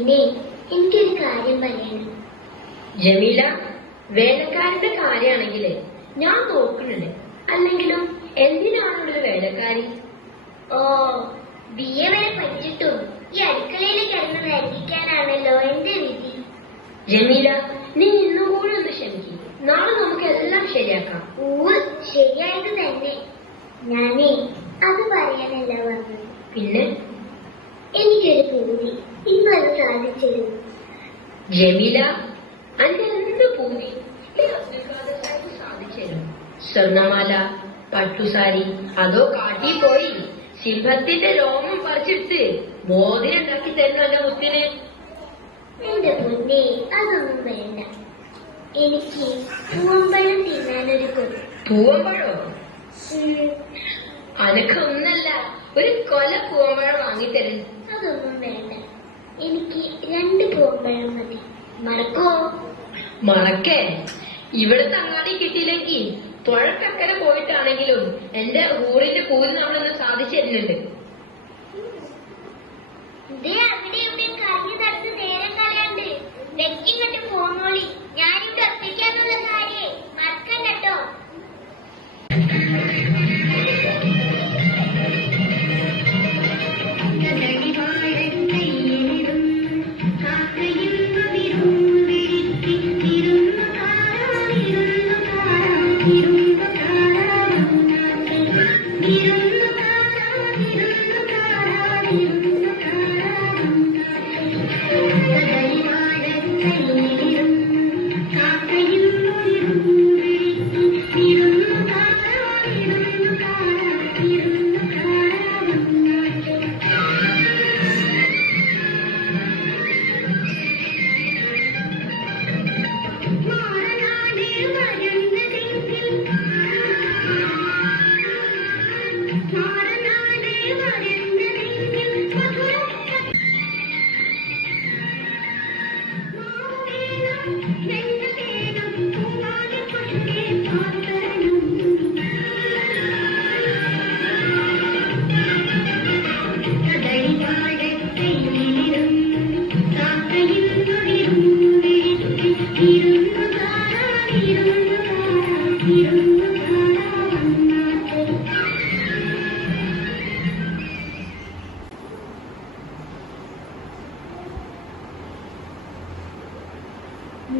പിന്നെ എനിക്കൊരു കാര്യം പറയണം. ജമീല, വേലക്കാരന്റെ കാര്യമാണെങ്കിലേ ഞാൻ നോക്കുന്നുണ്ട്. അല്ലെങ്കിലും എന്തിനാണുള്ളൊരു വേലക്കാരി? ഓ, BA വരെ പഠിച്ചിട്ടും ഈ അടുക്കളയിൽ കിടന്ന് നരിക്കാനാണല്ലോ എന്റെ വിധി. ജമീല, നീ ഇന്നും കൂടി ഒന്ന് ക്ഷമിക്കും. നാളെ നമുക്ക് എല്ലാം ശരിയാക്കാം. ശരിയായത് തന്നെ. ഞാനേ അത് പറയാനല്ല പറഞ്ഞത്. പിന്നെ എനിക്കൊരു പൂതി, ഇന്നത് സാധിച്ചിരുന്നു. ജമീല, അന്റെ എന്ത് പൂതി സാധിച്ചിരുന്നു? സ്വർണമാല, പട്ടുസാരി, അതോ കാട്ടി പോയി സിംഹത്തിന്റെ രോമം പറിച്ചെടുത്ത് മോതിരം ഉണ്ടാക്കി തരുന്നു എന്റെ മുത്തിന്? എന്റെ പൊന്നേ, അതൊന്നും വേണ്ട. എനിക്ക് പൂവമ്പഴം തിന്നാനൊരു കൊതി. പൂവമ്പഴോ? അനക്കൊന്നല്ല, ഒരു കൊല പൂവമ്പഴം വാങ്ങിത്തരുന്നു. അതൊന്നും വേണ്ട. എനിക്ക് 2 പൂവമ്പഴം മതി. മറക്കോ? മറക്കേ? ഇവിടുത്തെ അങ്ങാടി കിട്ടിയില്ലെങ്കിൽ പുഴക്കക്കരെ പോയിട്ടാണെങ്കിലും എന്റെ ഊറിന്റെ കൂലി നമ്മളൊന്ന് സാധിച്ചു തരുന്നുണ്ട്. അവിടെ ഇവിടെ കറങ്ങി നടന്ന് നേരം കളയാണ്ട് വെച്ചിങ്ങോട്ട് പോന്നോളി. ഞാനിവിടെ ഒറ്റയ്ക്കാന്നുള്ള കാര്യേ മറക്കണ്ടോ?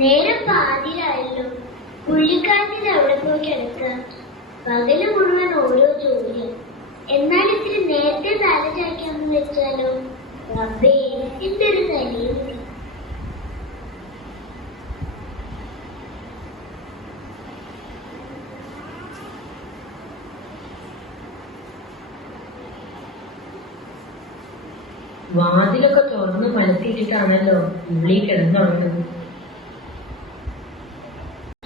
നേരം പാതിരായല്ലോ. പുള്ളിക്കാരത്തിൽ അവിടെ പോയി കിടക്കുക. പകല് മുഴുവൻ ഓരോ ജോലിയും. എന്നാൽ ഇത്തിരി നേരത്തെ തല ചായ്ക്കാന്ന് വെച്ചാലോ? റബ്ബേ, എന്തൊരു കലിയും. വാതിലൊക്കെ തുറന്ന് മലത്തിയിട്ടിട്ടാണല്ലോ ഉള്ളി കിടന്നുറങ്ങുന്നത്.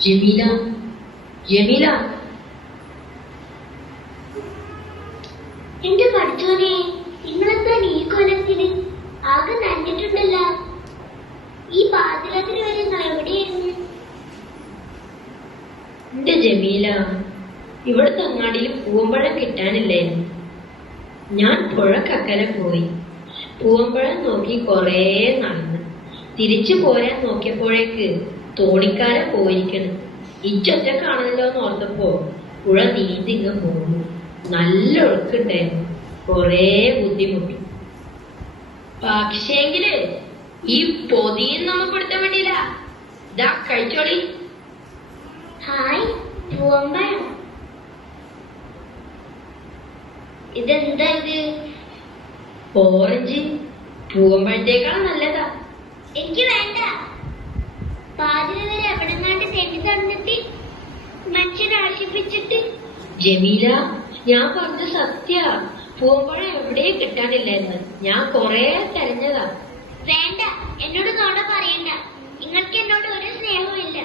ജമീല, ജമീല, എന്റെ പഠിച്ചോനെ, നിങ്ങളെന്താ ഈ കൊലത്തിന് ആകെ നന്നിട്ടുണ്ടല്ലോ. ഈ പാതിരാത്രി വരെ നിങ്ങൾ എവിടെയായിരുന്നു? എന്റെ ജമീല, ഇവിടുത്തെ അങ്ങാടിയിൽ പൂവമ്പഴം കിട്ടാനില്ലായിരുന്നു. ഞാൻ പുഴക്കക്കരെ പോയി പൂവമ്പഴം നോക്കി കൊറേ നടന്ന് തിരിച്ചു പോരാൻ നോക്കിയപ്പോഴേക്ക് തോണിക്കാരൻ പോയിരിക്കണം. ഇച്ചൊറ്റക്കാണല്ലോ എന്ന് ഓർത്തപ്പോ പുഴ നീന്തിങ്ങ് പോകുന്നു. നല്ല ഒഴുക്കുണ്ടായിരുന്നു. കൊറേ ബുദ്ധിമുട്ടി. പക്ഷേങ്കില് ഈ പൊതിയൊന്നും പെടുത്താൻ വേണ്ടിയില്ല. ഇതാ കഴിച്ചോളി. ഹായ്, പൂവമ്പഴം. ഇതെന്താ ഇത്? ഓറഞ്ച്. പൂവമ്പഴത്തേക്കാൾ നല്ലതാ. എനിക്ക് വേണ്ട. പാതിര വരെ എവിടെങ്ങാണ്ട് തെണ്ടി തന്നിട്ട് മനുഷ്യനെ ആശിപ്പിച്ചിട്ട്. ജമീല, ഞാൻ പറഞ്ഞ സത്യ. പൂവമ്പഴം എവിടെ കിട്ടാനില്ലായിരുന്നു. ഞാൻ കൊറേ തെരഞ്ഞതാ. വേണ്ട, എന്നോട് നോട പറയണ്ട. നിങ്ങൾക്ക് എന്നോട് ഒരു സ്നേഹമില്ല.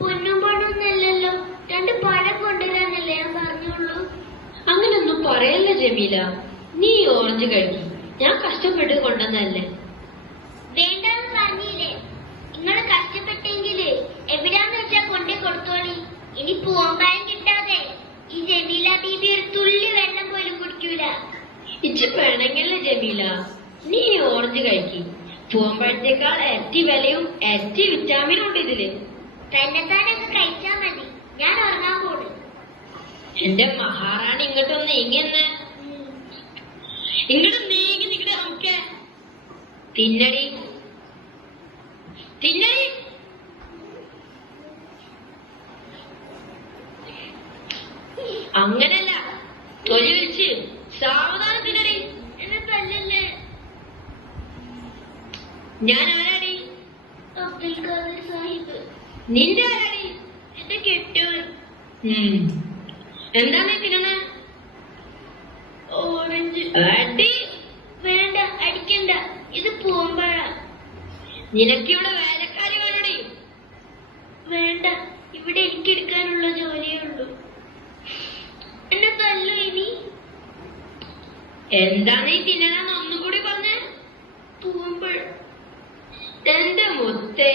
പൊന്നും പണമൊന്നല്ലല്ലോ, 2 പഴം കൊണ്ടുവരാനല്ലേ ഞാൻ പറഞ്ഞുള്ളൂ. അങ്ങനൊന്നും പറയല്ല ജമീല. നീ ഓറഞ്ച് കഴിക്കും. ഞാൻ കഷ്ടപ്പെട്ട് കൊണ്ടുവന്നല്ലേ. വേണ്ടെന്ന് പറഞ്ഞില്ലേ? നിങ്ങൾ കഷ്ടപ്പെട്ടെങ്കില് എവിടാന്ന് വെച്ചാ കൊണ്ടേ കൊടുത്തോളി. ഇനി പൂവമ്പഴം കിട്ടാതെ ഈ ജമീല ബീബി ഒരു തുള്ളി വെള്ളം പോലും കുടിക്കൂല. ഇച്ച് പെണങ്ങല്ലേ ജമീല. നീ ഓറഞ്ച് കഴിക്കും. പൂവമ്പഴത്തേക്കാൾ ഇരട്ടി വിലയും ഇരട്ടി വിറ്റാമിനും ഉണ്ട് ഇതില്. തന്നെത്താനൊക്കെ കഴിച്ചാ മതി. ഞാൻ ഉറങ്ങാൻ പോണ്. എന്റെ മഹാറാണി ഇങ്ങോട്ടൊന്ന് നീങ്ങിയെന്ന്. ഇങ്ങോട്ട് നീങ്ങി നിക്കടെ നമുക്ക്. തിന്നടി തിന്നടി. അങ്ങനല്ല, തൊലി വിളിച്ച് സാവധാനം തിന്നടി. എന്നെ തല്ലല്ലേ. ഞാൻ ആരാടി? അബ്ദുൽ ഖാദർ സാഹിബ്. നിന്റെ ആരാടി? എന്റെ കെട്ടിയവൻ. എന്താണ് തിന്നണേ? ഓറഞ്ച്. അടി. വേണ്ട, അടിക്കണ്ട. ഇത് പൂമ്പഴ. നിനക്കിവിടെ വേലക്കാരി വേണടി. വേണ്ട, ഇവിടെ എനിക്ക് എടുക്കാനുള്ള ജോലിയേ ഉള്ളൂ. എന്നെ തല്ലു ഇനി. എന്താണ് ഈ തിന്നണെന്ന് ഒന്നുകൂടി പറഞ്ഞേ. പൂമ്പഴ. എന്റെ മുത്തേ.